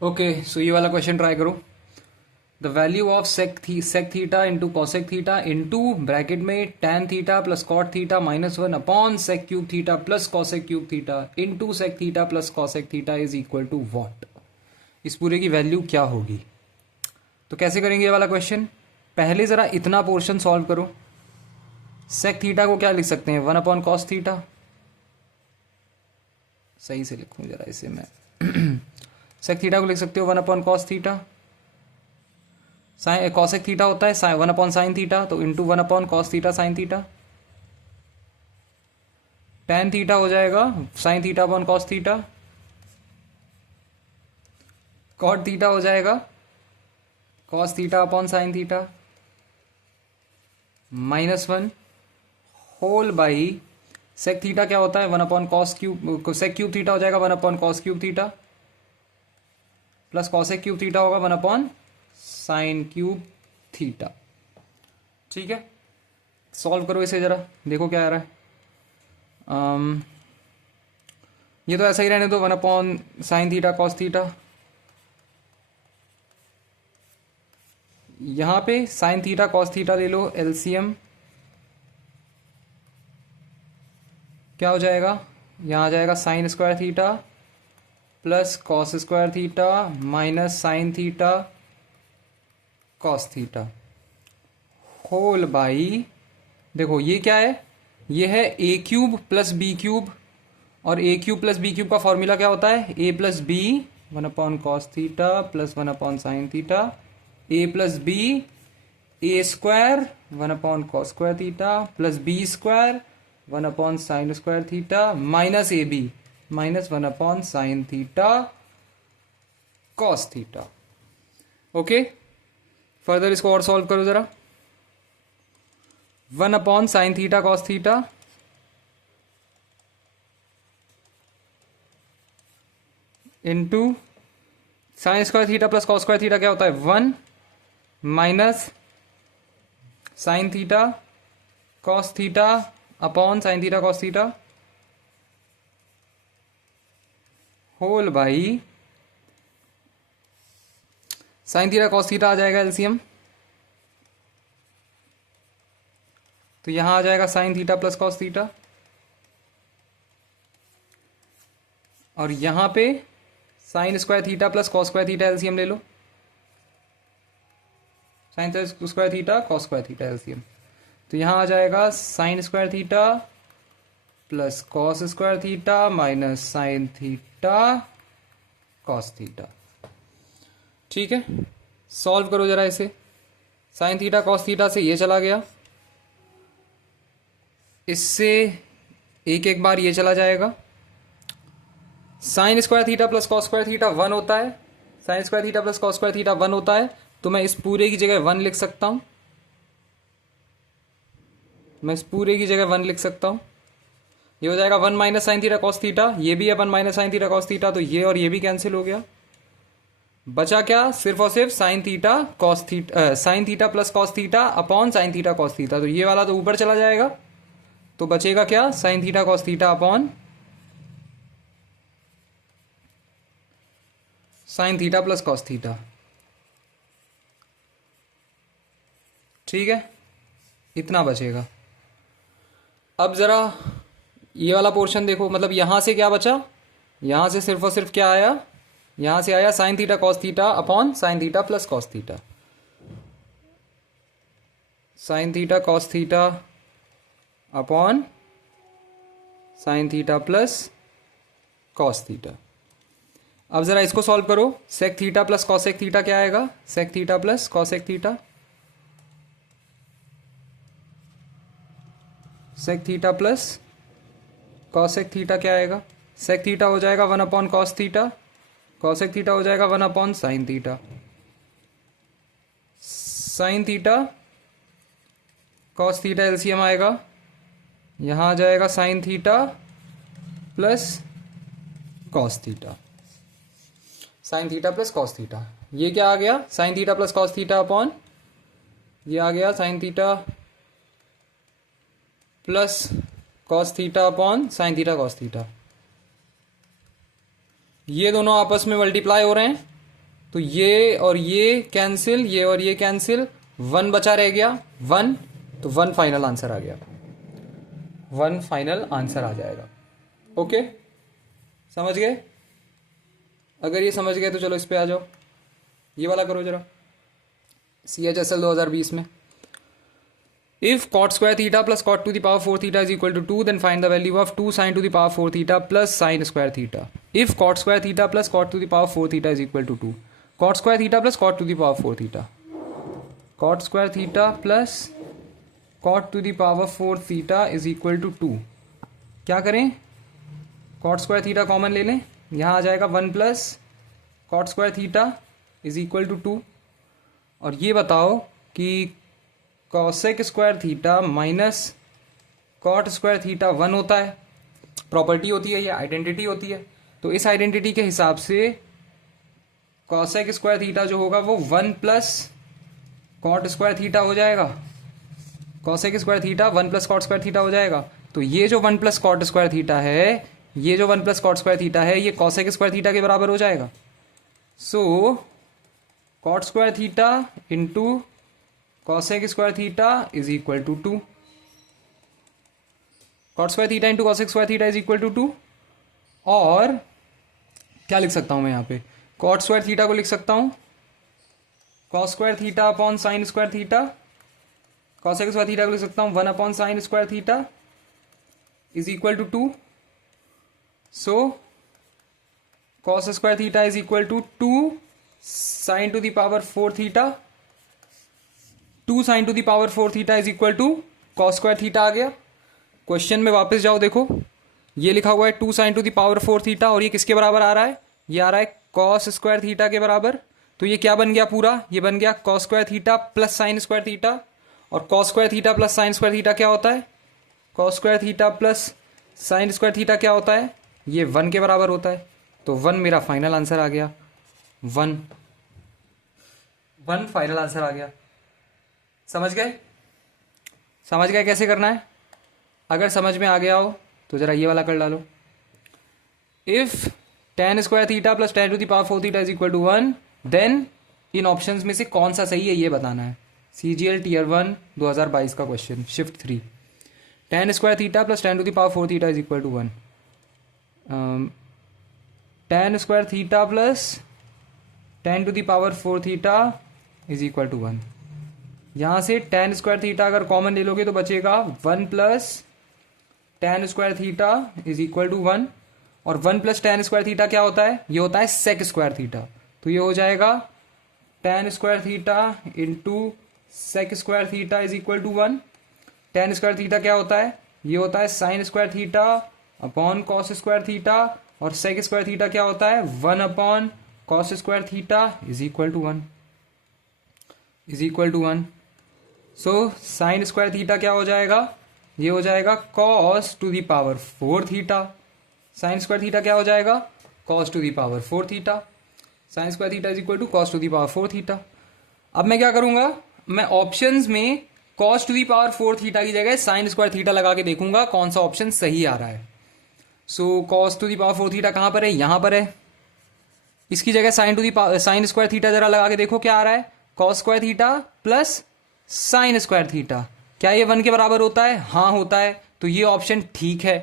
Okay, so ये वाला question try करो। The value of sec theta into cosec theta into bracket में tan theta plus cot theta minus one upon sec cube theta plus cosec cube theta into sec theta plus cosec theta is equal to what. इस पूरे की value क्या होगी? तो कैसे करेंगे ये वाला क्वेश्चन? पहले ज़रा इतना पोर्शन सॉल्व करो। सेक थीटा को क्या लिख सकते हैं? One upon cos theta. सही से लिखूँ जरा इसे मैं। सेक थीटा को लिख सकते हो one upon cos theta. Sine cosec theta होता है वन अपॉन साइन थीटा, तो into one upon cos theta sine theta. Tan theta हो जाएगा sine theta upon cos theta. Cot theta हो जाएगा cos theta upon sine theta minus one whole by sec theta क्या होता है? One upon cos cube, sec cube theta हो जाएगा one upon cos cube theta plus cosec cube theta होगा one upon sine cube theta. ठीक है, solve करो इसे जरा, देखो क्या आ रहा है। ये तो ऐसा ही रहने दो, one upon sine theta cos theta. यहां पे साइन थीटा कॉस थीटा ले लो, एलसीएम क्या हो जाएगा? यहां आ जाएगा sine square theta plus cos square theta minus sine theta cos theta whole by, देखो ये क्या है? ये है A cube plus B cube, और A cube plus B cube का फॉर्मूला क्या होता है? A plus B one upon cos theta plus one upon sine theta, A plus B A square one upon cos square theta plus B square one upon sine square theta minus A B minus one upon sine theta cos theta. Okay, further इसको और solve करो जरा। One upon sine theta cos theta into sine square theta plus cos square theta क्या होता है? One minus sine theta cos theta upon sine theta cos theta whole by sine theta cos theta आ जाएगा LCM, तो यहां आ जाएगा sine theta plus cos theta, और यहां पे sine square theta plus cos square theta LCM ले लो, sine square theta cos square theta LCM, तो यहां आ जाएगा sine square theta plus cos square theta minus sine theta cos theta. ठीक है, सॉल्व करो जरा इसे। साइन थीटा कॉस थीटा से ये चला गया, इससे एक एक बार ये चला जाएगा। Sine square theta plus cos square theta one होता है, sine square theta plus cos square theta one होता है, तो मैं इस पूरे की जगह वन लिख सकता हूं, मैं इस पूरे की जगह वन लिख सकता हूं। ये हो जाएगा one minus sine theta cos theta, ये भी है one minus sine theta cos theta, तो ये और ये भी कैंसिल हो गया। बचा क्या? सिर्फ और सिर्फ sign theta cos theta, sine theta plus cos theta upon sine theta cos theta, तो ये वाला तो ऊपर चला जाएगा, तो बचेगा क्या? Sign theta cos theta upon sine theta plus cos theta. ठीक है, इतना बचेगा। अब जरा ये वाला पोर्शन देखो, मतलब यहां से क्या बचा? यहां से सिर्फ और सिर्फ क्या आया? यहां से आया sine theta cos theta upon sine theta plus cos theta, sine theta cos theta upon sine theta plus cos theta. अब जरा इसको सॉल्व करो। Sec theta plus cosec theta क्या आएगा? Sec theta plus cosec theta, sec theta plus cosec theta क्या आएगा? Sec theta हो जाएगा one upon cos theta, cosec theta हो जाएगा one upon sine theta, sine theta cos theta LCM आएगा, यहां आ जाएगा sine theta plus cos theta, sine theta plus cos theta. ये क्या आ गया? Sign theta plus cos theta upon ये आ गया sign theta plus cos theta upon sine theta cos theta. ये दोनों आपस में मल्टीप्लाई हो रहे हैं, तो ये और ये कैंसिल, ये और ये कैंसिल, 1 बचा रह गया 1, तो 1 फाइनल आंसर आ गया, 1 फाइनल आंसर आ जाएगा। ओके, समझ गए? अगर ये समझ गए तो चलो इस पे आ जाओ, ये वाला करो जरा, CHSL 2020 में। If cot square theta plus cot to the power 4 theta is equal to 2, then find the value of 2 sin to the power 4 theta plus sin square theta. If cot square theta plus cot to the power 4 theta is equal to 2, cot square theta plus cot to the power 4 theta, cot square theta plus cot to the power 4 theta is equal to 2. क्या करें? cot square theta common ले लें, यहाँ आ जाएगा 1 plus cot square theta is equal to 2। और ये बताओ कि cosec square theta minus cot square theta 1 होता है, प्रॉपर्टी होती है, ये आइडेंटिटी होती है। तो इस आइडेंटिटी के हिसाब से cosec स्क्वायर थीटा जो होगा वो 1 प्लस कॉट स्क्वायर थीटा हो जाएगा, cosec square theta 1 plus cot square theta हो जाएगा। तो ये जो 1 प्लस कॉट स्क्वायर थीटा है, ये जो 1 प्लस कॉट स्क्वायर थीटा है, ये cosec स्क्वायर थीटा के बराबर हो जाएगा। So cot square theta into cosec square theta is equal to 2, cot square theta into cosec square theta is equal to 2। और क्या लिख सकता हूं मैं यहाँ पे? कॉट स्क्वायर थीटा को लिख सकता हूं cos square theta upon sine square theta, cosec square theta को लिख सकता हूं 1 upon sine square theta is equal to 2। So cos square theta is equal to 2 sine to the power 4 theta, 2 sine to the power 4 theta is equal to cos square theta आ गया। Question में वापस जाओ, देखो ये लिखा हुआ है 2 sine to the power 4 theta, और ये किसके बराबर आ रहा है? ये आ रहा है कॉस स्क्वायर थीटा के बराबर। तो ये क्या बन गया पूरा? ये बन गया cos square theta plus sine square theta. और cos square theta plus sine square theta क्या होता है? Cos square theta plus sine square theta क्या होता है? ये 1 के बराबर होता है। तो 1 मेरा फाइनल आंसर आ गया, 1 फाइनल आंसर आ गया। समझ गए? समझ गए कैसे करना है? अगर समझ में आ गया हो तो जरा ये वाला कर डालो। If tan square theta plus tan to the power 4 theta is equal to 1, then in options में से कौन सा सही है ये बताना है। CGL Tier 1 2022 का question, shift 3। tan square theta plus tan to the power 4 theta is equal to 1, tan square theta plus tan to the power 4 theta is equal to 1। यहां से tan स्क्वायर थीटा अगर common ले लोगे तो बचेगा 1 plus tan square theta is equal to 1। और 1 plus tan square theta क्या होता है? ये होता है sec स्क्वायर थीटा। तो ये हो जाएगा tan square theta into sec square theta is equal to 1। tan square theta क्या होता है? ये होता है sine square theta upon cos square theta. और sec स्क्वायर थीटा क्या होता है? 1 upon cos square theta is equal to 1, is equal to 1। So sine square theta क्या हो जाएगा? ये हो जाएगा cos to the power 4 theta. Sine square theta क्या हो जाएगा? Cos to the power 4 theta. Sine square theta is equal to cos to the power 4 theta. अब मैं क्या करूंगा? मैं ऑप्शंस में cos to the power 4 theta की जगह साइन स्क्वायर थीटा लगा के देखूंगा कौन सा ऑप्शन सही आ रहा है। So cos to the power 4 theta कहां पर है? यहां पर है। इसकी जगह साइन स्क्वायर थीटा जरा लगा के देखो क्या आ रहा है? Cos square theta plus sine square theta, क्या ये 1 के बराबर होता है? हाँ होता है। तो ये ऑप्शन ठीक है,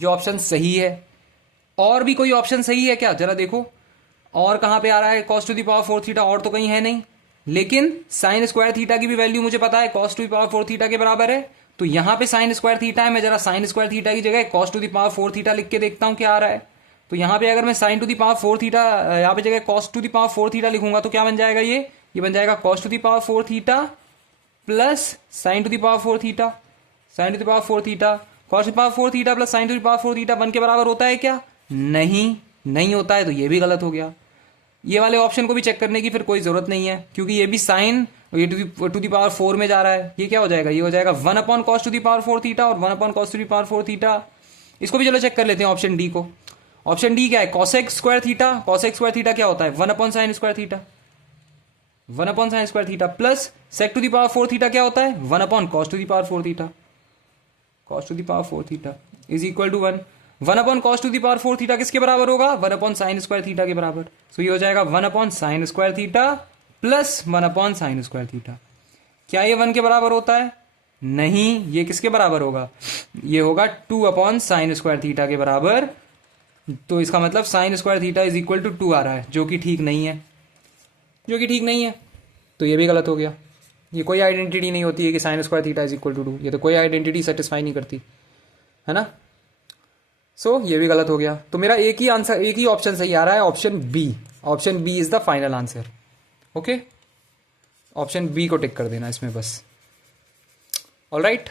ये ऑप्शन सही है। और भी कोई ऑप्शन सही है क्या? जरा देखो और कहां पे आ रहा है cos to the power 4 theta? और तो कहीं है नहीं। लेकिन साइन स्क्वायर थीटा की भी वैल्यू मुझे पता है, cos to the power 4 theta के बराबर है। तो यहां पे साइन स्क्वायर थीटा है, मैं जरा साइन स्क्वायर थीटा की जगह cos to the power 4 theta लिख के देखता हूं क्या आ रहा है। तो यहां पे अगर मैं sine to the power 4 theta यहां पे जगह cos to the power 4 theta लिखूंगा तो क्या बन जाएगा? ये बन जाएगा cos to the power 4 theta plus sine to the power 4 theta. Sine to the power 4 theta, cos to the power 4 theta plus sine to the power 4 theta 1 के बराबर होता है क्या? नहीं होता है। तो ये भी गलत हो गया। ये वाले ऑप्शन को भी चेक करने की फिर कोई जरूरत नहीं है, क्योंकि ये भी साइन ये टू द पावर 4 में जा रहा है। ये क्या हो जाएगा? ये हो जाएगा 1 upon cos to the power 4 theta और 1 upon cos to the power 4 theta. इसको भी चलो चेक कर लेते हैं ऑप्शन डी को। ऑप्शन डी क्या है? Cosec square theta. Cosec square theta क्या होता है? 1 upon sine square theta, 1 upon sine square theta plus sec to the power 4 theta क्या होता है? 1 upon cos to the power 4 theta, cos to the power 4 theta is equal to 1। One upon cos to the power 4 theta किसके बराबर होगा, one upon sine square theta के बराबर। So ये हो जाएगा one upon sine square theta plus one upon sine square theta. क्या ये वन के बराबर होता है, नहीं, ये किसके बराबर होगा, ये होगा two upon sine square theta के बराबर। तो इसका मतलब sine square theta is equal to 2 आ रहा है, जो कि ठीक नहीं है, जो कि ठीक नहीं है। तो ये भी गलत हो गया। ये कोई आइडेंटिटी नहीं होती है कि sine square theta is equal to 2, ये तो कोई आइडेंटिटी सेटिस्फाई नहीं करती है ना। सो ये भी गलत हो गया। तो मेरा एक ही आंसर, एक ही ऑप्शन सही आ रहा है, option B. Option B is the final answer. Okay, option B को टिक कर देना इसमें बस। ऑलराइट,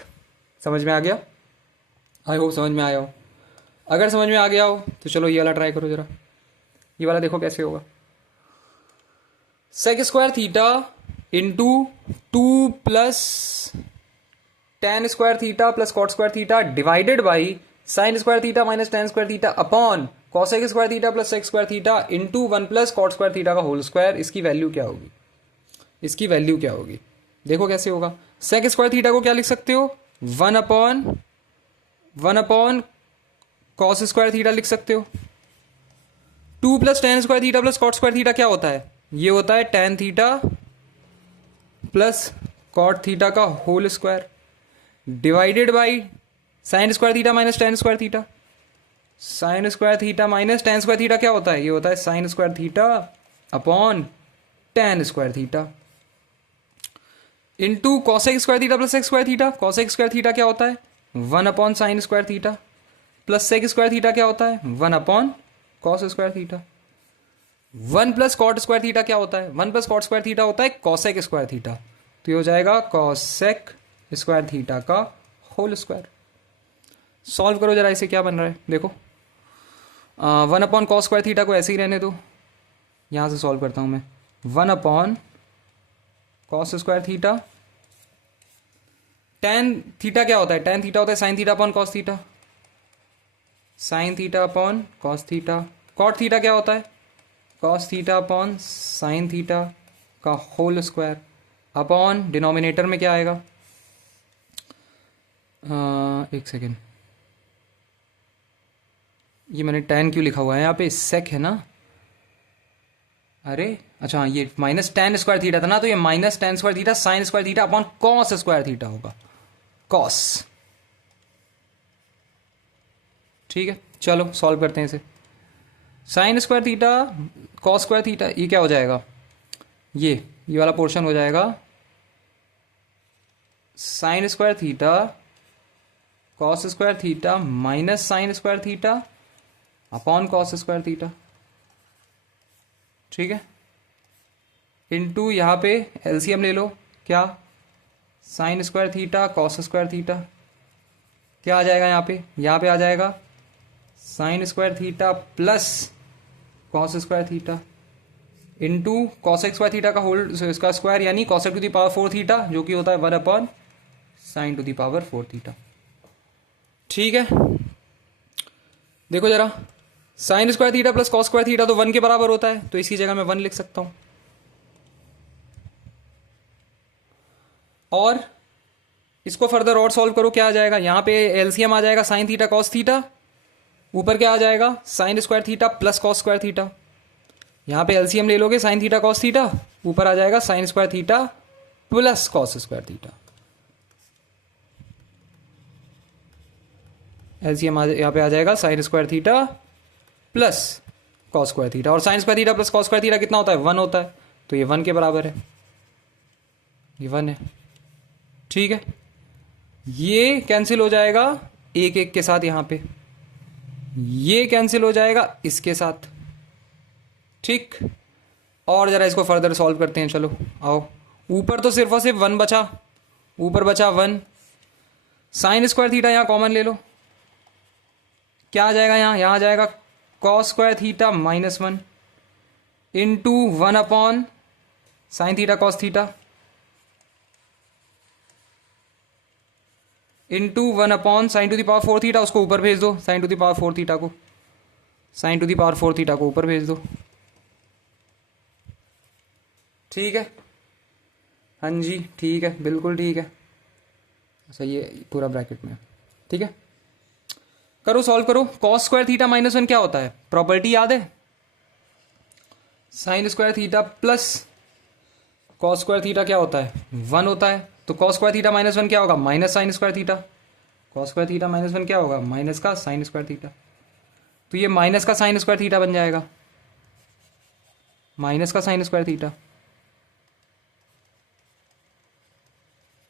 समझ में आ गया, आई होप समझ में आया हो। अगर समझ में आ गया हो तो चलो ये वाला ट्राई करो जरा, ये वाला देखो कैसे होगा। Sec square theta into 2 plus tan square theta plus cot square theta divided by sine square theta minus tan square theta upon cosec square theta plus sec square theta into 1 plus cot square theta का whole square. इसकी value क्या होगी, इसकी value क्या होगी, देखो कैसे होगा। सेक स्क्वायर थीटा को क्या लिख सकते हो, one upon cos square theta लिख सकते हो। 2 plus tan square theta plus cot square theta क्या होता है, ये होता है tan theta plus cot theta का whole square divided by sine square theta minus tan square theta. Sine square theta minus tan square theta क्या होता है, ये होता है sine square theta upon tan square theta into cosec square theta plus sec square theta. Cosec square theta क्या होता है, one upon sine square theta plus sec square theta क्या होता है, one upon cos square theta. 1 plus cot square theta क्या होता है, 1 plus cot square theta होता है कॉसेक स्क्वायर थीटा। तो ये हो जाएगा कॉसेक स्क्वायर थीटा का होल स्क्वायर। सॉल्व करो जरा इसे, क्या बन रहा है देखो। 1 अपॉन कॉस स्क्वायर थीटा को ऐसे ही रहने दो, यहां से सॉल्व करता हूं मैं। 1 upon cos square theta, tan theta क्या होता है, टेन थीटा होता है sine theta upon cos theta, sine theta upon cos theta. Cot theta क्या होता है, cos theta upon sine theta का होल स्क्वायर अपॉन डिनोमिनेटर में क्या आएगा, एक सेकेंड, ये मैंने टेन क्यों लिखा हुआ है यहाँ पे, सेक है ना, अरे अच्छा ये माइनस टेन स्क्वायर थीटा था ना, तो ये minus tan square theta sine square theta upon cos square theta होगा, कॉस। ठीक है, चलो सॉल्व करते हैं इसे। Sign square theta cos square theta, ये क्या हो जाएगा, ये वाला पोर्शन हो जाएगा sine square theta cos square theta minus sine square theta upon cos square theta. ठीक है, इनटू यहाँ पे एलसीएम ले लो, क्या sign square theta cos square theta क्या आ जाएगा, यहाँ पे आ जाएगा sine square theta plus cos square theta into cosec square theta का होल इसका स्क्वायर, यानी cosec to the power 4 theta, जो कि होता है 1 upon sine to the power 4 theta. ठीक है, देखो जरा, sine square theta plus cos square theta तो 1 के बराबर होता है, तो इसकी जगह मैं 1 लिख सकता हूं। और इसको फर्दर और सॉल्व करो, क्या आ जाएगा, यहां पे एलसीएम आ जाएगा साइन थीटा कॉस थीटा, ऊपर क्या आ जाएगा sine square theta plus cos square theta. यहां पे एलसीएम ले लोगे साइन थीटा कॉस थीटा, ऊपर आ जाएगा sine square theta plus cos square theta. LCM यहाँ पे आ जाएगा sine square theta plus cos square theta, और sine square theta plus cos square theta कितना होता है, 1 होता है, तो ये 1 के बराबर है, ये 1 है। ठीक है, ये कैंसिल हो जाएगा एक एक के साथ, यहां पे ये कैंसिल हो जाएगा इसके साथ। ठीक, और जरा इसको फर्दर सॉल्व करते हैं, चलो आओ। ऊपर तो सिर्फ और सिर्फ 1 बचा, ऊपर बचा 1, साइन स्क्वायर थीटा यहां कॉमन ले लो, क्या आ जाएगा, यहां आ जाएगा cos square theta minus 1 into 1 upon sine theta cos theta into 1 upon sine to the power 4 theta, उसको ऊपर भेज दो, sine to the power 4 theta को, sine to the power 4 theta को ऊपर भेज दो। ठीक है, हाँ जी ठीक है, बिल्कुल ठीक है, सही है, पूरा ब्रैकेट में। ठीक है, करो, सॉल्व करो। Cos square theta minus one क्या होता है, प्रॉपर्टी याद है, sine square theta plus cos square theta क्या होता है, वन होता है। तो cos square theta minus one क्या होगा, minus sine square theta. Cos square theta minus one क्या होगा, माइनस का साइन स्क्वायर थीटा। तो ये माइनस का साइन स्क्वायर थीटा बन जाएगा, माइनस का साइन स्क्वायर थीटा।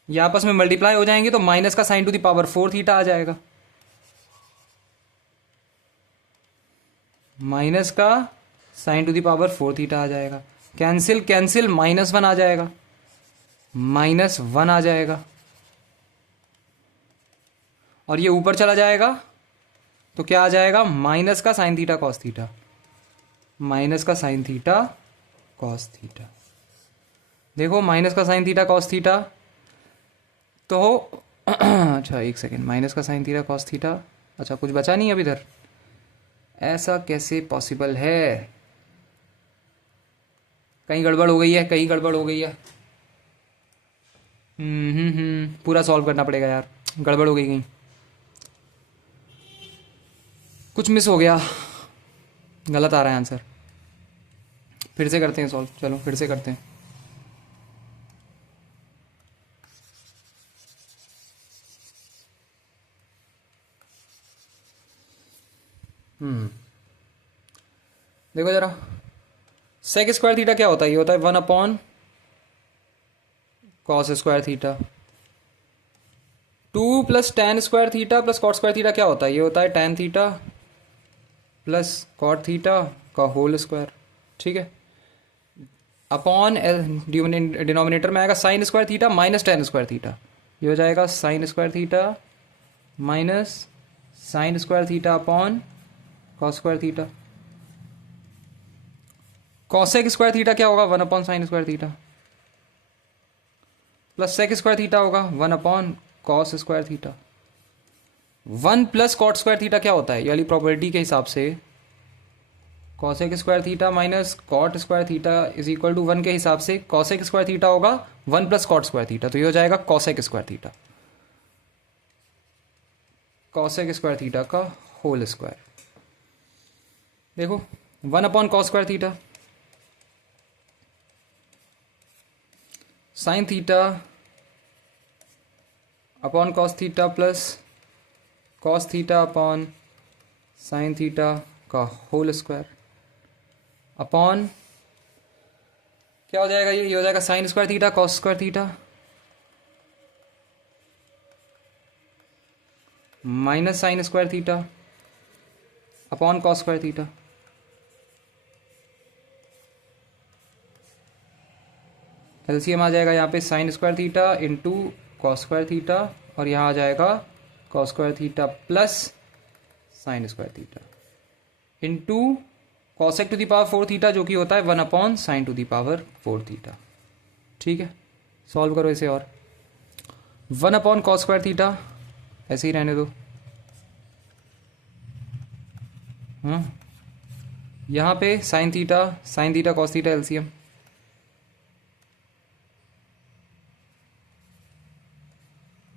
ये आपस में मल्टीप्लाई हो जाएंगे तो माइनस का sine to the power four theta आ जाएगा, माइनस का sine to the power four theta आ जाएगा। कैंसिल कैंसिल, माइनस वन आ जाएगा, माइनस वन आ जाएगा, और ये ऊपर चला जाएगा तो क्या आ जाएगा, माइनस का sign theta cos theta, minus का साइन थीटा कॉस थीटा। देखो माइनस का साइन थीटा कॉस थीटा तो अच्छा एक सेकेंड, माइनस का साइन थीटा कॉस थीटा, अच्छा कुछ बचा नहीं अब इधर, ऐसा कैसे पॉसिबल है, कहीं गड़बड़ हो गई है, कहीं गड़बड़ हो गई है। पूरा सॉल्व करना पड़ेगा यार, गड़बड़ हो गई कहीं, कुछ मिस हो गया, गलत आ रहा है आंसर। फिर से करते हैं सॉल्व, चलो फिर से करते हैं। देखो जरा, सेक स्क्वायर थीटा क्या होता है, ये होता है one upon cos square theta. Two plus tan square theta plus cot square theta क्या होता है, ये होता है tan theta plus cot theta का होल स्क्वायर, ठीक है। अपॉन डिनोमिनेटर में आएगा sine square theta minus tan square theta, ये हो जाएगा sine square theta minus sine square theta upon cos square theta. Cosec square theta क्या होगा, one upon sine square theta, plus sec square theta होगा one upon cos square theta. One plus cot square theta क्या होता है, ये वाली property के हिसाब से cosec square theta minus cot square theta is equal to one के हिसाब से कॉसेक स्क्वायर थीटा होगा one plus cot square theta, तो ये हो जाएगा cosec square theta, cosec square theta का होल स्क्वायर। देखो one upon cos square theta, sine theta upon cos theta plus cos theta upon sine theta का whole square upon क्या हो जाएगा, ये हो जाएगा sine square theta cos square theta minus sine square theta upon cos square theta. LCM आ जाएगा यहाँ पे sine square theta into cos square theta, और यहाँ आ जाएगा cos square theta plus sine square theta into cosec to the power four theta जो कि होता है one upon sine to the power four theta, ठीक है। सॉल्व करो इसे, और one upon cos square theta ऐसे ही रहने दो, यहाँ पे sign theta cos theta LCM,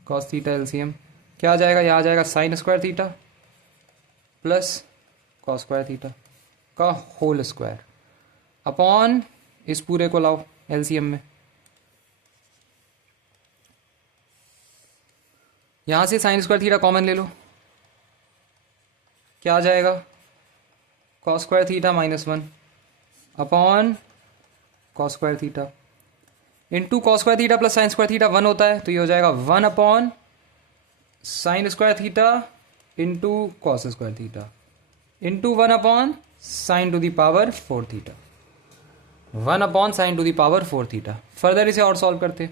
cos theta LCM क्या आ जाएगा, यहाँ आ जाएगा sine square theta plus cos square theta का होल स्क्वायर अपॉन इस पूरे को लाओ एलसीएम में, यहाँ से साइन स्क्वायर थीटा कॉमन ले लो, क्या आ जाएगा cos square theta minus one upon cos square theta into cos square theta plus sine square theta one होता है, तो ये हो जाएगा one upon sine square theta into cos square theta into one upon sine to the power four theta, one upon sine to the power four theta. Further इसे और solve करते,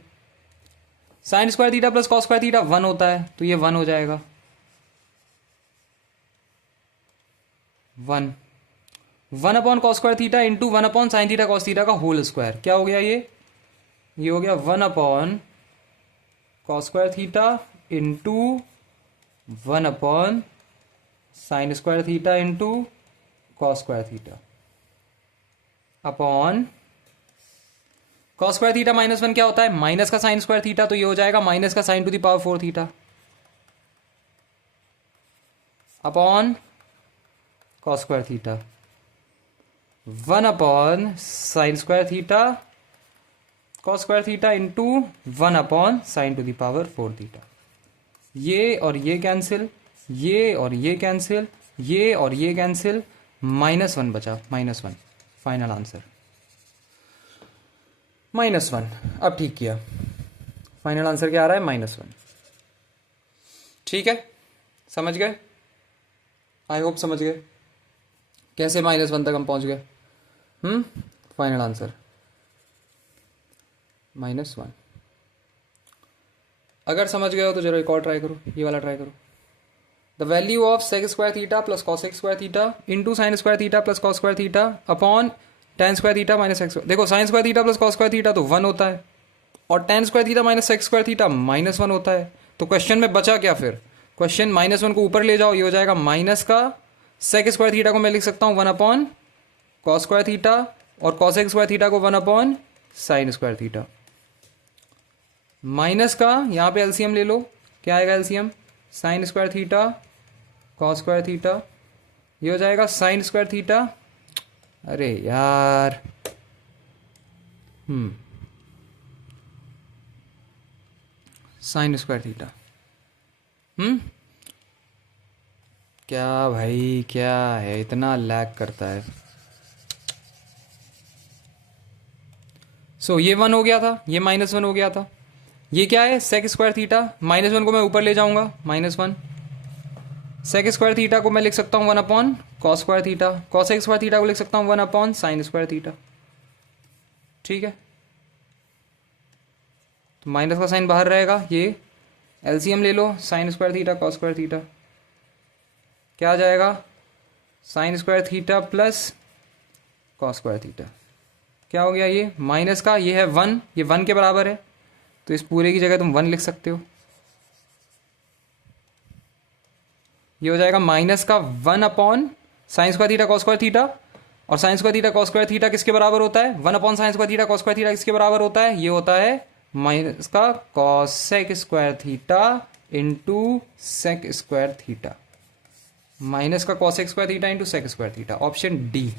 sign square theta plus cos square theta one होता है, तो ये one हो जाएगा, one upon cos square theta into one upon sine theta cos theta का होल स्क्वायर, क्या हो गया ये हो गया one upon cos square theta into one upon sine square theta into cos square theta upon cos square theta minus one क्या होता है, माइनस का साइन स्क्वायर थीटा, तो ये हो जाएगा माइनस का sine to the power four theta upon cos square theta, 1 upon sine square theta cos square theta into 1 upon sine to the power 4 theta. ये और ये कैंसिल, ये और ये कैंसिल, ये और ये कैंसिल, -1 बचा, -1 फाइनल आंसर -1। अब ठीक किया, फाइनल आंसर क्या आ रहा है? -1। ठीक है, समझ गए? आई होप समझ गए कैसे -1 तक हम पहुंच गए। Final answer -1। अगर समझ गए हो तो जरा एक और ट्राई करो, ये वाला ट्राई करो। The value of sec square theta plus cos square theta into sine square theta plus cos square theta upon tan square theta minus X. देखो sine square theta plus cos square theta तो 1 होता है, और tan square theta minus sec square theta -1 होता है। तो question में बचा क्या फिर? क्वेश्चन -1 को ऊपर ले जाओ, ये हो जाएगा माइनस का सेक स्क्वायर थीटा को मैं लिख सकता हूँ 1 अपॉन कॉस स्क्वायर थीटा, और कॉस स्क्वायर थीटा को 1 upon sine square theta. Minus का यहाँ पे एलसीएम ले लो, क्या आएगा LCM? Sign square theta cos square theta, ये हो जाएगा साइन स्क्वायर थीटा। अरे यार, साइन स्क्वायर थीटा। क्या भाई, क्या है इतना लैग करता है? सो ये 1 हो गया था, ये -1 हो गया था। ये क्या है? सेक स्क्वायर थीटा। -1 को मैं ऊपर ले जाऊंगा, -1 सेक स्क्वायर थीटा को मैं लिख सकता हूँ 1 upon cos square theta, cos square theta को लिख सकता हूँ 1 अपॉन साइन स्क्वायर थीटा। ठीक है, तो माइनस का साइन बाहर रहेगा, ये एलसीएम ले लो, sine square theta cos square theta क्या आ जाएगा? Sine square theta plus cos square theta. क्या हो गया? ये माइनस का, ये है 1, ये 1 के बराबर है, तो इस पूरे की जगह तुम 1 लिख सकते हो। ये हो जाएगा माइनस का 1 upon sine square theta cos square theta, और sine square theta cos square theta किसके बराबर होता है? 1 upon sine square theta cos square theta किसके बराबर होता है? ये होता है माइनस का cosec square theta into sec square theta, minus का cos square theta into sec square theta. Option D,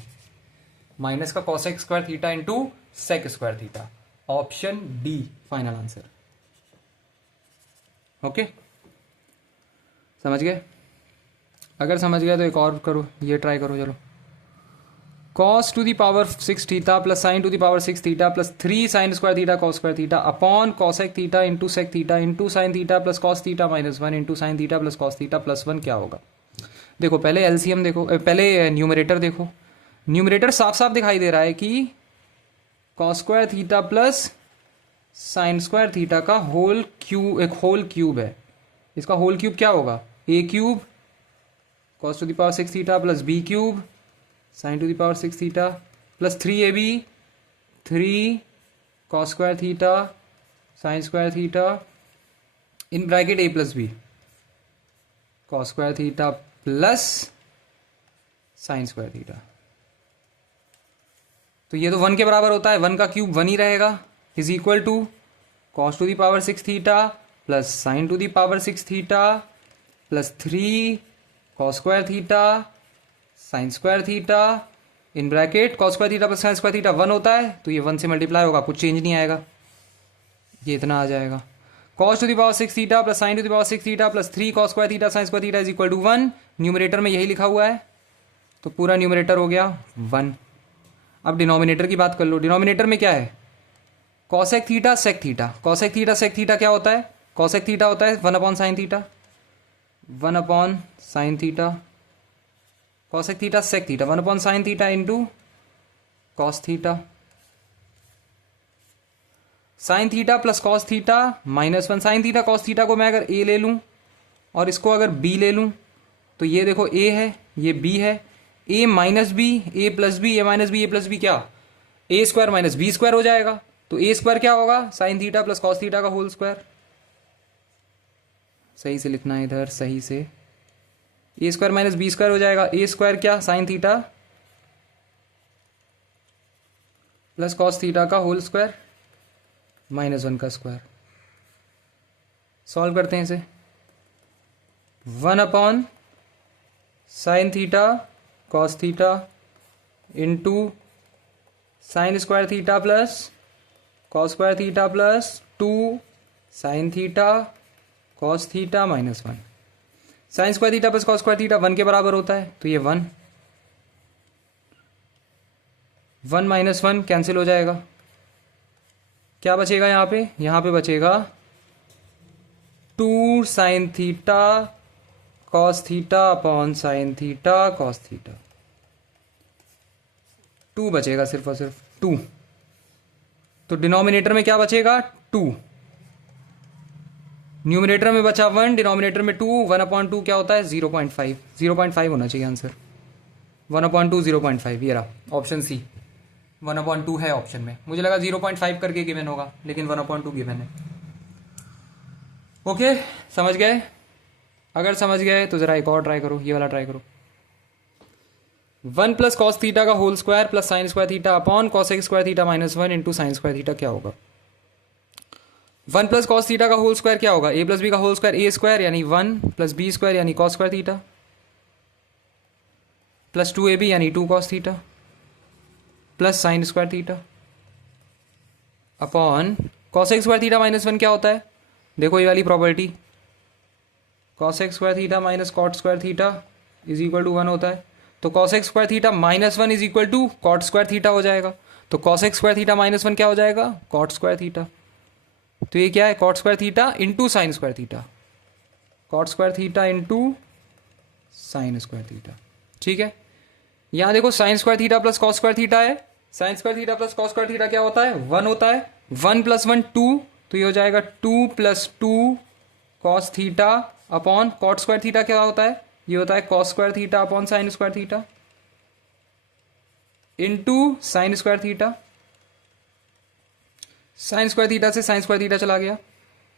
minus का cos square theta into sec square theta, option D final answer. Okay, समझ गए? अगर समझ गया तो एक और करो, ये ट्राई करो। चलो, cos to the power 6 theta plus sine to the power 6 theta plus 3 sine square theta cos square theta upon cosec theta into sec theta into sine theta plus cos theta -1 into sine theta plus cos theta plus 1 क्या होगा? देखो पहले LCM देखो, पहले numerator देखो। Numerator साफ साफ दिखाई दे रहा है कि cos square theta plus sine square theta का होल क्यूब, एक होल क्यूब है। इसका होल क्यूब क्या होगा? A cube cos to the power 6 theta plus B cube sine to the power 6 theta plus 3ab 3 cos square theta sine square theta in bracket a plus B cos square theta plus sine square theta. तो ये तो 1 के बराबर होता है, 1 का cube 1 ही रहेगा, is equal to cos to the power 6 theta plus sine to the power 6 theta plus 3 cos square theta sine square theta in bracket cos square theta plus sine square theta 1 होता है, तो ये 1 से multiply होगा, कुछ change नहीं आएगा, ये इतना आ जाएगा। Cos to the power 6 theta plus sine to the power 6 theta plus 3 cos square theta sine square theta is equal to 1। Numerator में यही लिखा हुआ है, तो पूरा न्यूमरेटर हो गया 1। अब डिनोमिनेटर की बात कर लो। डिनोमिनेटर में क्या है? Cosec theta sec theta. Cosec theta sec theta क्या होता है? कॉसेक थीटा होता है 1 upon sine theta, 1 upon sine theta, cosec theta sec theta 1 upon sine theta into cos theta, sine theta plus cos theta -1। Sine theta cos theta को मैं अगर ए ले लूं और इसको अगर बी ले लूं, तो ये देखो ए है, ये बी है, ए माइनस बी ए प्लस बी ए माइनस बी ए प्लस बी क्या? ए स्क्वायर माइनस बी स्क्वायर हो जाएगा। तो ए स्क्वायर क्या होगा? Sign theta plus cos theta का होल स्क्वायर। सही से लिखना है इधर, सही से। ए स्क्वायर माइनस बी स्क्वायर हो जाएगा। ए स्क्वायर क्या? Sign theta plus cos theta का होल स्क्वायर -1 का स्क्वायर। सॉल्व करते हैं इसे। 1 upon sine theta cos theta into sine square theta plus cos square theta plus 2 sine theta cos theta minus 1। Sine square theta plus cos square theta 1 के बराबर होता है, तो ये 1 माइनस 1 कैंसिल हो जाएगा। क्या बचेगा यहाँ पे? यहाँ पे बचेगा 2 sine theta cos theta upon sine theta cos theta. 2 बचेगा सिर्फ और सिर्फ 2। तो डिनोमिनेटर में क्या बचेगा? 2। न्यूमिनेटर में बचा 1, डिनोमिनेटर में 2। 1/2 क्या होता है? 0.5। 0.5 होना चाहिए आंसर। 1/2 0.5। ये रहा ऑप्शन सी, 1/2 है ऑप्शन में। मुझे लगा 0.5 करके गिवन होगा, लेकिन 1/2 गिवन है। ओके, समझ गए? अगर समझ गए तो जरा एक और ट्राई करो, ये वाला ट्राई करो। 1 प्लस कॉस थीटा का whole square plus sine square theta upon cosec square theta minus 1 into sine square theta क्या होगा? 1 प्लस कॉस थीटा का होल स्क्वायर क्या होगा? a प्लस बी का होल स्क्वायर ए स्क्वायर यानी 1 plus B square यानी cos square theta plus 2ab यानी 2 cos theta plus sine square theta upon cosec square theta minus 1 क्या होता है? देखो ये वाली property, cosec square theta minus cot square theta is equal to 1 होता है। तो cosec square theta minus 1 is equal to cot square theta हो जाएगा। तो cosec square theta minus 1 क्या हो जाएगा? Cot square theta. तो ये क्या है? Cot square theta into sine square theta, cot square theta into sine square theta. ठीक है, यहां देखो sine square theta plus cos square theta है। Sine square theta plus cos square theta क्या होता है? 1 होता है। 1 प्लस 1 2, तो ये हो जाएगा 2 plus 2 cos theta upon cot square theta क्या होता है? ये होता है cos square theta upon sine square theta into sine square theta. Sine square theta से साइन स्क्वायर थीटा चला गया,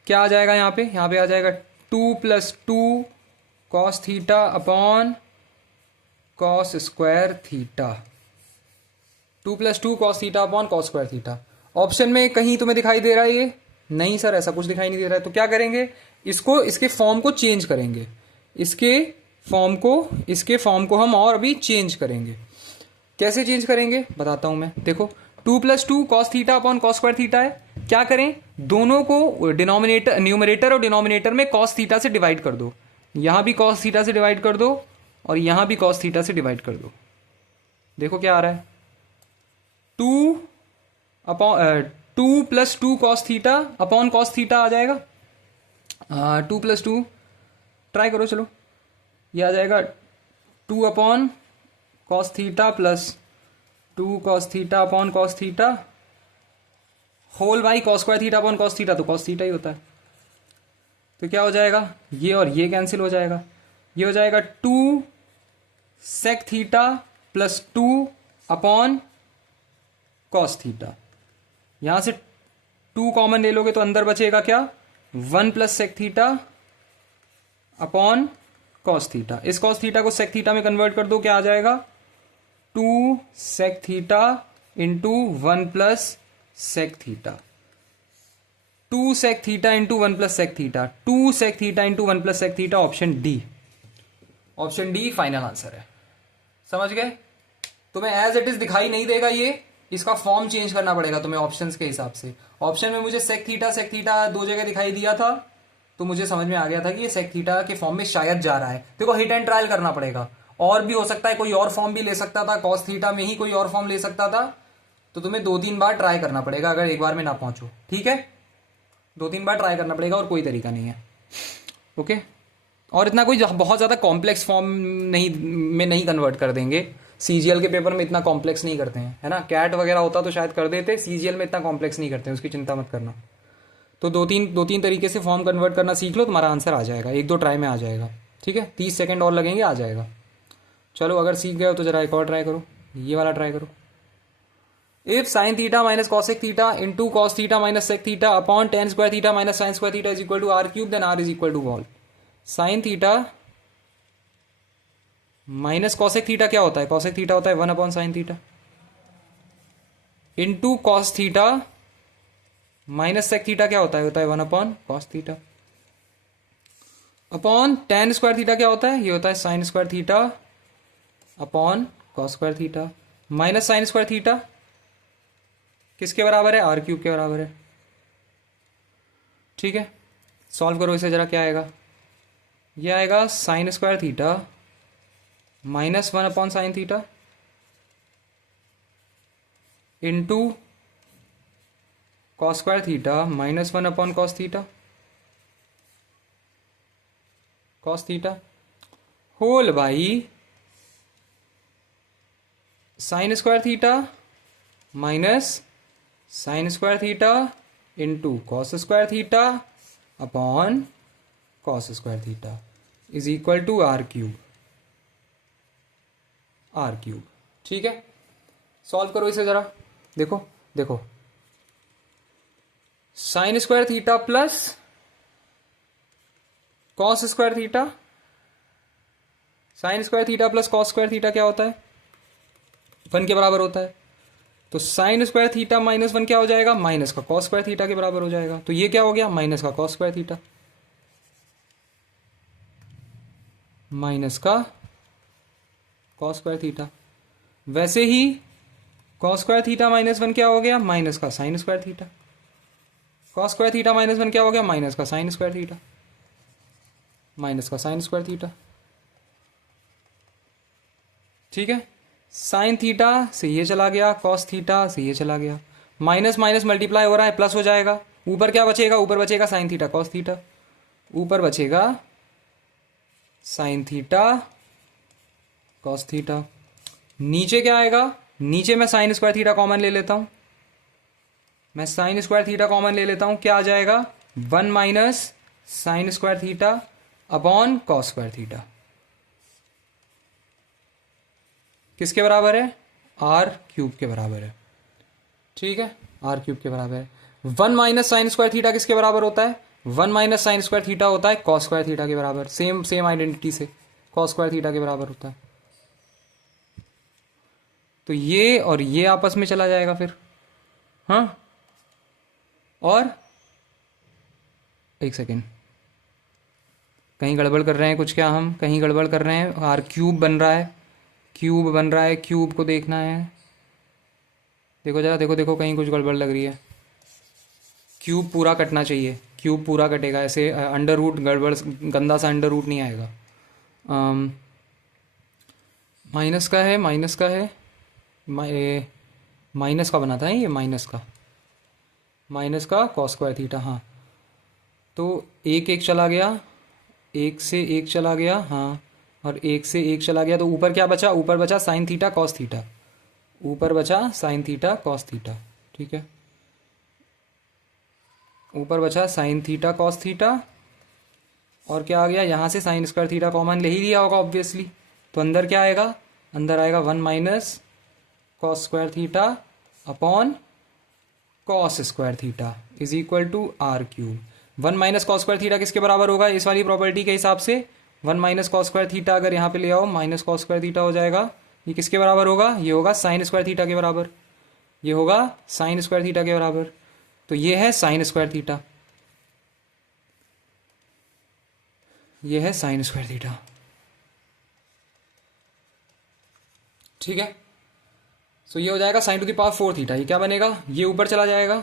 क्या आ जाएगा यहाँ पे? यहाँ पे आ जाएगा 2 plus 2 cos theta upon cos square theta. 2 plus 2 cos theta upon cos square theta. Option में कहीं तुम्हें दिखाई दे रहा है ये? नहीं सर, ऐसा कुछ दिखाई नहीं दे रहा है। तो क्या करेंगे? इसको, इसके फॉर्म को चेंज करेंगे। इसके फॉर्म को हम और अभी चेंज करेंगे। कैसे चेंज करेंगे बताता हूं मैं। देखो 2 plus 2 cos theta upon cos square theta है। क्या करें? दोनों को डिनोमिनेटर, न्यूमरेटर और डिनोमिनेटर में कॉस थीटा से डिवाइड कर दो। यहां भी कॉस थीटा से डिवाइड कर दो और यहां भी कॉस थीटा से डिवाइड कर दो। देखो क्या आ रहा है? 2 plus 2 cos theta upon cos theta आ जाएगा। 2 प्लस 2 ट्राई करो, चलो ये आ जाएगा 2 upon cos theta plus 2 cos theta upon cos theta whole by cos square theta upon cos theta. तो कॉस थीटा ही होता है। तो क्या हो जाएगा? ये और ये कैंसिल हो जाएगा। ये हो जाएगा 2 sec theta plus 2 upon cos theta. यहां से 2 कॉमन ले लोगे तो अंदर बचेगा क्या? 1 plus sec theta upon cos theta. इस कॉस थीटा को सेक थीटा में कन्वर्ट कर दो, क्या आ जाएगा? 2 sec theta into 1 plus sec theta. 2 sec theta into 1 plus sec theta. 2 sec theta into 1 plus sec theta. Option D, option D final answer है। समझ गए? तुम्हें एज इट इज दिखाई नहीं देगा ये, इसका फॉर्म चेंज करना पड़ेगा तुम्हें ऑप्शंस के हिसाब से। ऑप्शन में मुझे सेक थीटा 2 जगह दिखाई दिया था, तो मुझे समझ में आ गया था कि ये सेक थीटा के फॉर्म में शायद जा रहा है। देखो हिट एंड ट्रायल करना पड़ेगा, और भी हो सकता है, कोई और फॉर्म भी ले सकता था, कॉस थीटा में ही कोई और फॉर्म ले सकता था। तो तुम्हें 2-3 बार ट्राई करना पड़ेगा, अगर एक बार में ना पहुंचो। ठीक है, 2-3 बार ट्राई करना पड़ेगा और कोई तरीका नहीं है। ओके, और इतना कोई बहुत ज्यादा कॉम्प्लेक्स फॉर्म नहीं कन्वर्ट कर देंगे। सीजीएल के पेपर में इतना कॉम्प्लेक्स नहीं करते हैं, है ना। कैट वगैरह होता तो शायद कर देते, सीजीएल में इतना कॉम्प्लेक्स नहीं करते हैं, उसकी चिंता मत करना। तो 2-3 तरीके से फॉर्म कन्वर्ट करना सीख लो, तुम्हारा आंसर आ जाएगा। 1-2 ट्राई में आ जाएगा। ठीक है, 30 सेकंड और लगेंगे, आ जाएगा। चलो अगर सीख गए हो तो जरा एक और ट्राई करो, ये वाला ट्राई करो। If sine theta minus cosec theta into cos theta minus sec theta upon tan square theta minus sine square theta is equal to R cube, then R is equal to what. Sine theta minus cosec theta क्या होता है? Cosec theta होता है 1 upon sine theta into cos theta minus sec theta क्या होता है 1 upon cos theta upon tan square theta क्या होता है? ये होता है sine square theta upon cos square theta minus sine square theta किसके बराबर है, आर क्यूब के बराबर है। ठीक है, सॉल्व करो इसे जरा, क्या आएगा, ये आएगा sine square theta minus 1 upon sine theta into cos square theta minus 1 upon cos theta, cos theta whole by sine square theta minus sine square theta into cos square theta upon cos square theta is equal to R cube, R cube. ठीक है, solve करो इसे जरा, देखो देखो, sine square theta plus cos square theta, sine square theta plus cos square theta क्या होता है, 1 के बराबर होता है। तो साइन स्क्वायर थीटा माइनस 1 क्या हो जाएगा, माइनस का कॉस स्क्वायर थीटा के बराबर हो जाएगा। तो ये क्या हो गया, माइनस का कॉस स्क्वायर थीटा, माइनस का कॉस स्क्वायर थीटा। वैसे ही कॉस स्क्वायर थीटा माइनस 1 क्या हो गया, माइनस का sign square theta. Cos square theta minus 1 क्या हो गया, माइनस का साइन स्क्वायर थीटा, माइनस का साइन स्क्वायर थीटा। ठीक है, साइन थीटा से ये चला गया, कॉस थीटा से ये चला गया, माइनस माइनस मल्टीप्लाई हो रहा है, प्लस हो जाएगा। ऊपर क्या बचेगा, ऊपर बचेगा साइन थीटा कॉस थीटा, ऊपर बचेगा साइन थीटा कॉस थीटा। नीचे क्या आएगा, नीचे मैं साइन स्क्वायर थीटा कॉमन ले लेता हूं, मैं साइन स्क्वायर थीटा कॉमन ले लेता हूं, क्या आ जाएगा 1 minus sine square theta upon cos square theta, किसके बराबर है, आर क्यूब के बराबर है। ठीक है, आर क्यूब के बराबर है। 1 माइनस साइन स्क्वायर थीटा किसके बराबर होता है, 1 माइनस साइन स्क्वायर थीटा होता है कॉस स्क्वायर थीटा के बराबर, सेम सेम आइडेंटिटी से कॉस स्क्वायर थीटा के बराबर होता है। तो ये और ये आपस में चला जाएगा फिर, हाँ, और एक सेकेंड, कहीं गड़बड़ कर रहे हैं कुछ क्या, हम कहीं गड़बड़ कर रहे हैं, आर क्यूब बन रहा है, क्यूब बन रहा है, क्यूब को देखना है, देखो जरा, देखो देखो कहीं कुछ गड़बड़ लग रही है। क्यूब पूरा कटना चाहिए, क्यूब पूरा कटेगा, ऐसे अंडर रूट गड़बड़, गंदा सा अंडर रूट नहीं आएगा। माइनस का है, माइनस का है, माइनस का बनाता है ये, माइनस का कॉस स्क्वायर थीटा, हाँ। तो एक एक चला गया, एक से एक चला गया, हाँ, और एक से एक चला गया, तो ऊपर क्या बचा, ऊपर बचा साइन थीटा कॉस थीटा, ऊपर बचा साइन थीटा कॉस थीटा। ठीक है, ऊपर बचा साइन थीटा कॉस थीटा, और क्या आ गया, यहाँ से साइन स्क्वायर थीटा कॉमन ले ही लिया होगा ऑब्वियसली, तो अंदर क्या आएगा, अंदर आएगा 1 minus cos square theta upon cos square theta is equal to R cube. 1 minus cos square theta किसके बराबर होगा, इस वाली प्रॉपर्टी के हिसाब से 1 माइनस कॉस स्क्वायर थीटा अगर यहाँ पे ले आओ, माइनस कॉस स्क्वायर थीटा हो जाएगा, ये किसके बराबर होगा, ये होगा साइन स्क्वायर थीटा के बराबर, ये होगा साइन स्क्वायर थीटा के बराबर। तो ये है साइन स्क्वायर थीटा, ये है साइन स्क्वायर थीटा। ठीक है, सो ये हो जाएगा sine to the power 4 theta, ये क्या बनेगा, ये ऊपर चला जाएगा,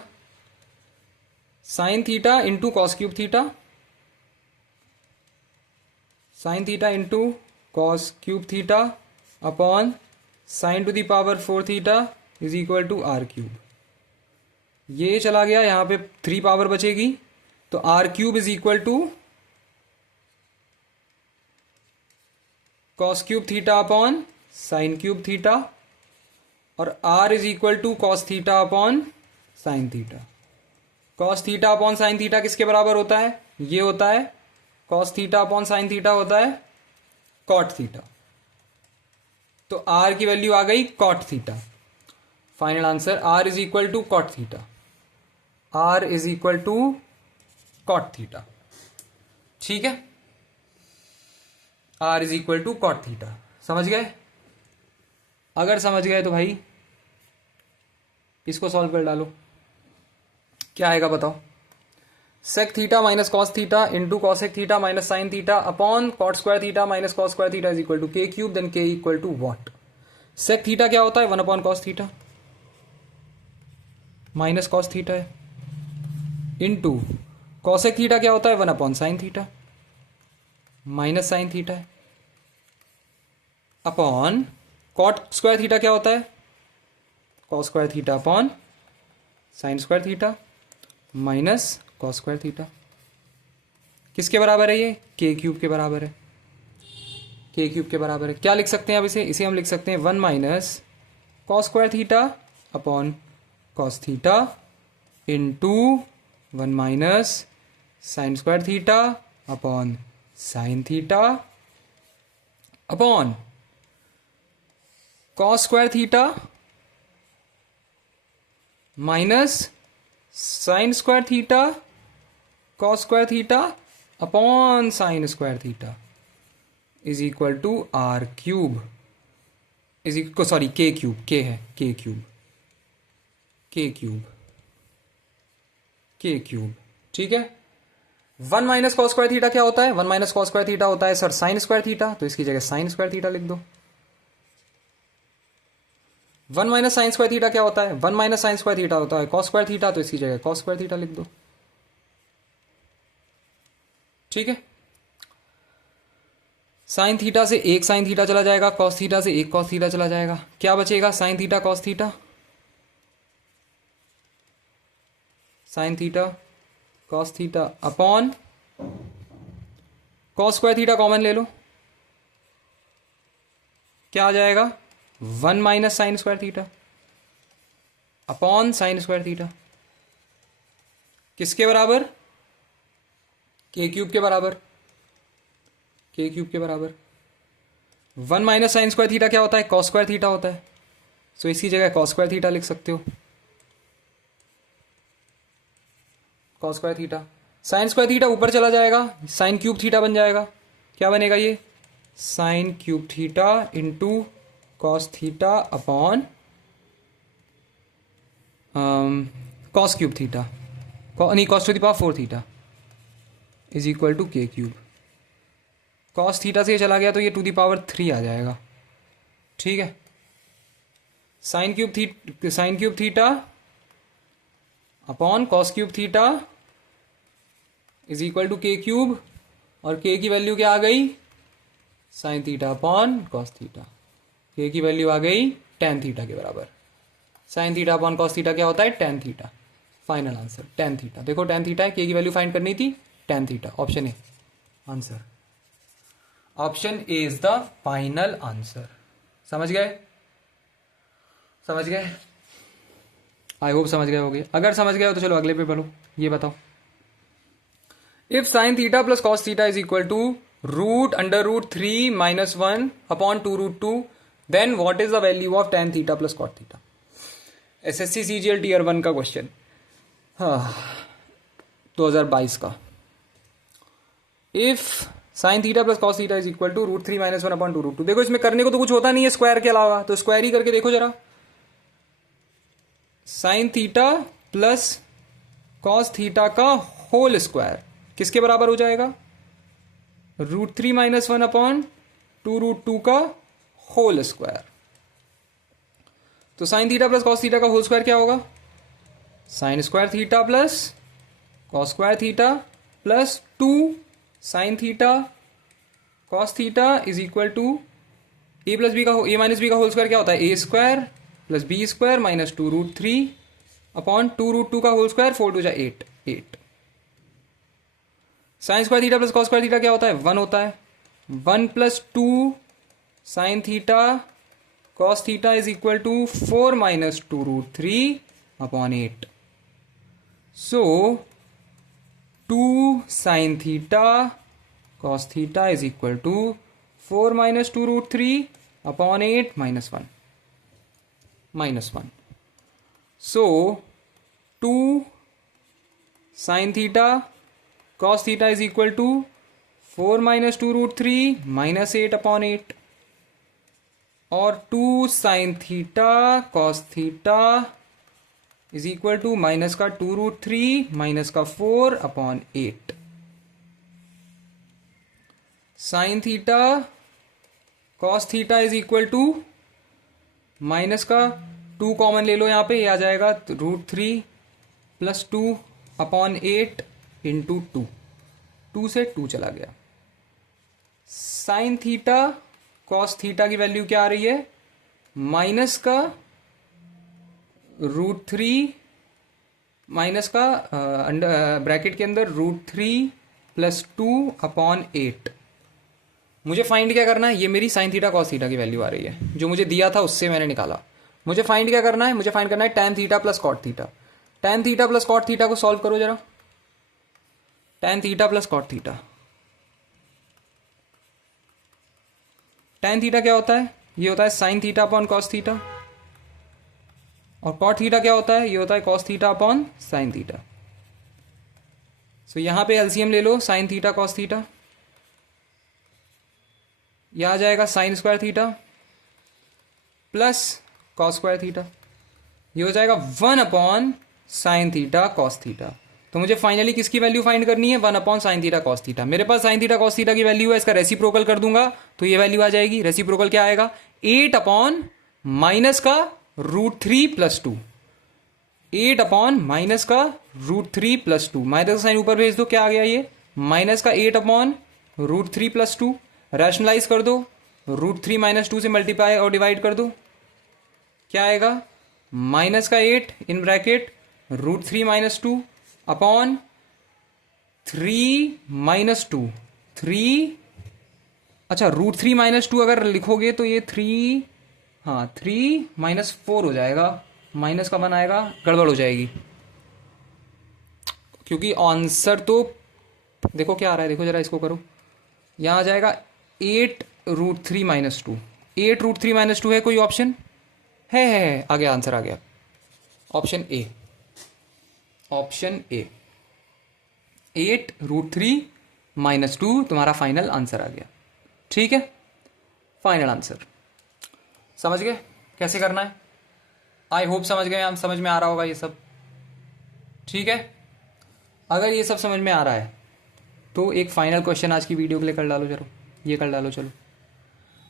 sine theta into cos cube theta, sine theta into cos cube theta upon sine to the power 4 theta is equal to R cube. ये चला गया, यहां पे 3 पावर बचेगी, तो R cube is equal to cos cube theta upon sine cube theta, और R is equal to cos theta upon sine theta. Cos theta upon sine theta किसके बराबर होता है, ये होता है cos theta upon sine theta होता है कॉट थीटा। तो आर की वैल्यू आ गई cot theta. Final answer R is equal to cot theta, R is equal to cot theta. ठीक है, R is equal to cot theta. समझ गए, अगर समझ गए तो भाई इसको सॉल्व कर डालो, क्या आएगा बताओ। Sec theta minus cos theta into cosec theta minus sine theta upon cot square theta minus cos square theta is equal to K cube, then K equal to what? Sec theta क्या होता है? 1 upon cos theta minus cos theta है, into cosec theta क्या होता है? 1 upon sine theta minus sine theta है, upon cot square theta क्या होता है? Cos square theta upon sine square theta minus cos square theta. किसके बराबर है ये? के क्यूब के बराबर है, के क्यूब के बराबर है। क्या लिख सकते हैं अब इसे हम लिख सकते हैं 1 minus cos square theta upon cos theta into 1 minus sine square theta upon sine theta upon cos square theta minus sine square theta cos square theta upon sine square theta is equal to R cube is equal, sorry K cube, K है के cube, के cube, के cube. ठीक है। 1 minus cos square theta क्या होता है? 1 minus cos square theta होता है सर साइन स्क्वायर थीटा, तो इसकी जगह साइन स्क्वायर थीटा लिख दो। 1 माइनस साइन स्क्वायर थीटा क्या होता है? 1 माइनस साइन स्क्वायर थीटा होता है कॉस स्क्वायर थीटा, तो इसकी जगह कॉस स्क्वायर थीटा लिख दो। ठीक है। साइन थीटा से एक साइन थीटा चला जाएगा, कॉस थीटा से एक कॉस थीटा चला जाएगा, क्या बचेगा? Sign theta cos theta, sine theta cos theta upon cos square theta common ले लो, क्या आ जाएगा? 1 minus sine square theta upon sine square theta, किसके बराबर? के क्यूब के बराबर, के क्यूब के बराबर। 1 माइनस साइन स्क्वायर थीटा क्या होता है? कॉस स्क्वायर थीटा होता है, सो इसकी जगह कॉस स्क्वायर थीटा लिख सकते हो, cos square theta. Sine square theta ऊपर चला जाएगा, साइन क्यूब थीटा बन जाएगा, क्या बनेगा ये? Sine cube theta into cos theta upon cos cube theta, नहीं cos to the power 4 theta is equal to K cube. Cos theta से ये चला गया तो ये टू द पावर 3 आ जाएगा। ठीक है। Sine cube theta upon cos cube theta is equal to K cube, और के की वैल्यू क्या आ गई? Sine theta upon cos theta, K की वैल्यू आ गई टेन थीटा के बराबर। Sine theta upon cos theta क्या होता है? Tan theta. Final answer tan theta. देखो टेन थीटा है, के की वैल्यू फाइंड करनी थी, tan theta. Option A answer, option A is the final answer. समझ गए? समझ गए? आई होप समझ गए होगे। अगर समझ गए हो तो चलो अगले पे बढ़ो। ये बताओ, if sine theta plus cos theta is equal to root under root 3 minus 1 upon 2 root 2, then what is the value of tan theta plus cot theta? SSC CGL tier 1 का क्वेश्चन, हाँ 2022 का। If sine theta plus cos theta is equal to root 3 minus 1 upon 2 root 2। देखो इसमें करने को तो कुछ होता नहीं है स्क्वायर के अलावा, तो स्क्वायर ही करके देखो जरा। Sign theta plus cos theta का होल स्क्वायर किसके बराबर हो जाएगा? रूट 3 माइनस 1 अपॉन 2 रूट 2 का होल स्क्वायर। तो sine theta plus cos theta का होल स्क्वायर क्या होगा? Sine square theta plus cos square theta plus 2 sine theta cos theta is equal to A plus B का A minus B का whole square क्या होता है? A square plus B square minus 2 root 3 upon 2 root 2 का whole square 4 टू जा 8, 8। Sine square theta plus cos square theta क्या होता है? 1 होता है। 1 plus 2 sine theta cos theta is equal to 4 minus 2 root 3 upon 8। So 2 sine theta cos theta is equal to 4 minus 2 root 3 upon 8 minus 1, minus 1। So 2 sine theta cos theta is equal to 4 minus 2 root 3 minus 8 upon 8, और 2 sine theta cos theta is equal to minus का 2√3 minus का 4/8 sine theta cos theta is equal to minus का 2 common ले लो यहां पे, ये आ जाएगा √3 प्लस 2/8 इंटू 2 से 2 चला गया। साइन थीटा कॉस थीटा की वैल्यू क्या आ रही है, माइनस का √3 माइनस का ब्रैकेट के अंदर √3 प्लस 2/8। मुझे फाइंड क्या करना है, ये मेरी साइन थीटा कॉस थीटा की वैल्यू आ रही है, जो मुझे दिया था उससे मैंने निकाला। मुझे फाइंड क्या करना है, मुझे फाइंड करना है tan theta plus cot theta. tan theta plus cot theta को सॉल्व करो जरा। tan theta plus cot theta, tan theta क्या होता है, ये होता है sine theta upon cos theta, और कॉट थीटा क्या होता है, ये होता है cos theta upon sine theta. So यहां पे एलसीएम ले लो, साइन थीटा कॉस थीटा, यह आ जाएगा sine square theta plus cos square theta, ये हो जाएगा 1/साइन थीटा कॉस थीटा। तो मुझे फाइनली किसकी वैल्यू फाइंड करनी है, 1/साइन थीटा कॉस थीटा। मेरे पास साइन थीटा कॉस थीटा की वैल्यू है, इसका रेसिप्रोकल कर दूंगा तो ये वैल्यू आ जाएगी। रेसिप्रोकल क्या आएगा, 8/ माइनस का √3 प्लस 2, 8/ माइनस का √3 प्लस 2, माइनस का साइन ऊपर भेज दो, क्या आ गया ये, माइनस का 8/√3 प्लस 2, रैशनलाइज कर दो, √3 माइनस 2 से मल्टीप्लाई और डिवाइड कर दो, क्या आएगा, माइनस का 8 in bracket √3 minus 2 upon 3 minus 2, 3, अच्छा √3 माइनस 2 अगर लिखोगे तो ये 3, हाँ 3 माइनस 4 हो जाएगा, माइनस का 1 आएगा, गड़बड़ हो जाएगी, क्योंकि आंसर तो देखो क्या आ रहा है, देखो जरा इसको करो, यहां आ जाएगा 8√3 माइनस 2, 8√3 माइनस 2 है कोई ऑप्शन है, आ गया आंसर आ गया, option A, option A, 8√3 minus 2 तुम्हारा फाइनल आंसर आ गया। ठीक है, फाइनल आंसर समझ गए कैसे करना है, आई होप समझ गए, हम समझ में आ रहा होगा ये सब। ठीक है, अगर ये सब समझ में आ रहा है तो एक फाइनल क्वेश्चन आज की वीडियो के लिए कर डालो, चलो ये कर डालो, चलो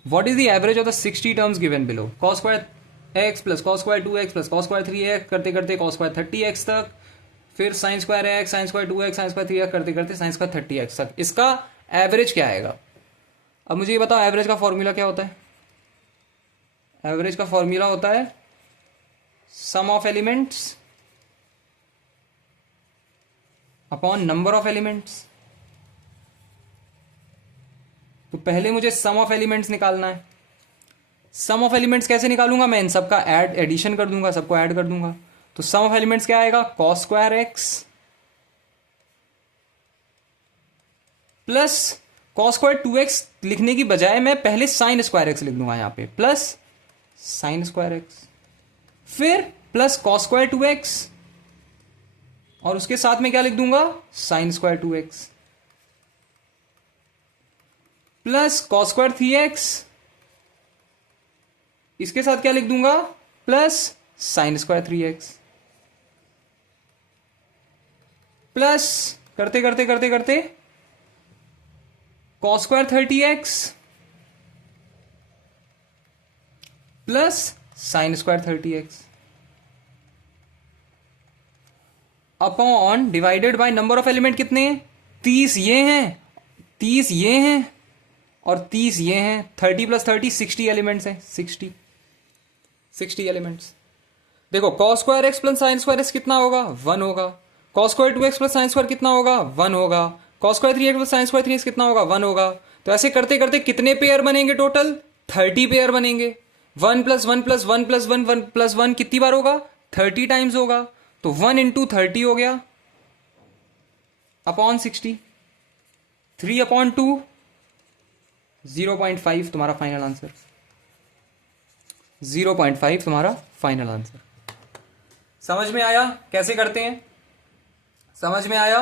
what is the average of the 60 terms given below, cos square x plus cos square 2x plus cos square 3x करते करते कॉस स्क्वायर 30x तक, फिर sine square x, sine square 2x, sine square 3x करते करते sine square 30x तक, इसका average क्या आएगा। अब मुझे ये बताओ एवरेज का फॉर्मूला क्या होता है, एवरेज का फॉर्मूला होता है sum of elements upon number of elements. तो पहले मुझे सम ऑफ एलिमेंट्स निकालना है, सम ऑफ एलिमेंट्स कैसे निकालूंगा मैं, इन सबका एडिशन कर दूंगा, सबको ऐड कर दूंगा, तो सम ऑफ एलिमेंट्स क्या आएगा, cos square x plus cos square 2x लिखने की बजाय मैं पहले साइन स्क्वायर x लिख दूंगा यहां पे, प्लस साइन स्क्वायर x, फिर प्लस कॉस स्क्वायर 2x, और उसके साथ में क्या लिख दूंगा, sine square 2x plus cos square 3x, इसके साथ क्या लिख दूंगा, plus sine square 3x, plus करते करते करते करते cos square 30x plus sine square 30x upon divided by number of element कितने हैं, 30 ये हैं, 30 ये हैं और 30 ये हैं, 30 प्लस 30 60 एलिमेंट्स हैं, 60 एलिमेंट्स। देखो cos square x plus sine square x कितना होगा, 1 होगा, cos square 2x plus sine square कितना होगा, 1 होगा, cos square 3x plus sine square 3x कितना होगा, 1 होगा। तो ऐसे करते करते कितने पेयर बनेंगे टोटल, 30 पेयर बनेंगे, 1 प्लस 1 प्लस 1 प्लस 1 1 प्लस 1 कितनी बार होगा, 30 टाइम्स होगा, तो 1 इंटू 30 हो गया अपॉन 60, 3/2 0.5 तुम्हारा फाइनल आंसर, 0.5 तुम्हारा फाइनल आंसर। समझ में आया कैसे करते हैं, समझ में आया,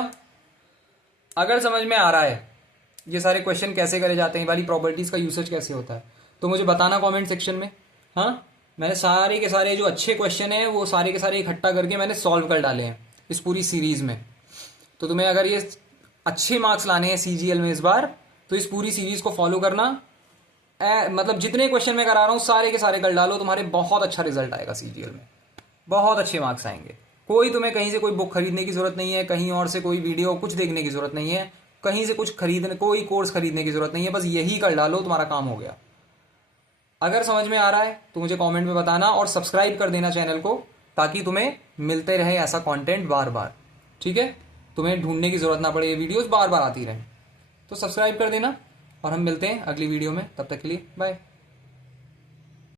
अगर समझ में आ रहा है ये सारे क्वेश्चन कैसे करे जाते हैं, वाली प्रॉपर्टीज का यूसेज कैसे होता है, तो मुझे बताना कमेंट सेक्शन में। हाँ मैंने सारे के सारे जो अच्छे क्वेश्चन हैं वो सारे के सारे इकट्ठा करके मैंने सॉल्व कर डाले हैं इस पूरी सीरीज में। तो तुम्हें अगर ये अच्छे मार्क्स लाने हैं सीजीएल में इस बार, तो इस पूरी सीरीज को फॉलो करना। मतलब जितने क्वेश्चन मैं करा रहा हूँ सारे के सारे कर डालो, तुम्हारे बहुत अच्छा रिजल्ट आएगा सीजीएल में, बहुत अच्छे मार्क्स आएंगे। कोई तुम्हें कहीं से कोई बुक खरीदने की जरूरत नहीं है, कहीं और से कोई वीडियो कुछ देखने की जरूरत नहीं है, कहीं से कुछ खरीदने, कोई कोर्स खरीदने की जरूरत नहीं है, बस यही कर डालो, तुम्हारा काम हो गया। अगर समझ में आ रहा है तो मुझे कमेंट में बताना और सब्सक्राइब कर देना चैनल को, ताकि तुम्हें मिलते रहे ऐसा कंटेंट बार बार। ठीक है, तुम्हें ढूंढने की जरूरत ना पड़े, ये वीडियोस बार बार आती रहे। तो सब्सक्राइब कर देना और हम मिलते हैं अगली वीडियो में। तब तक के लिए बाय।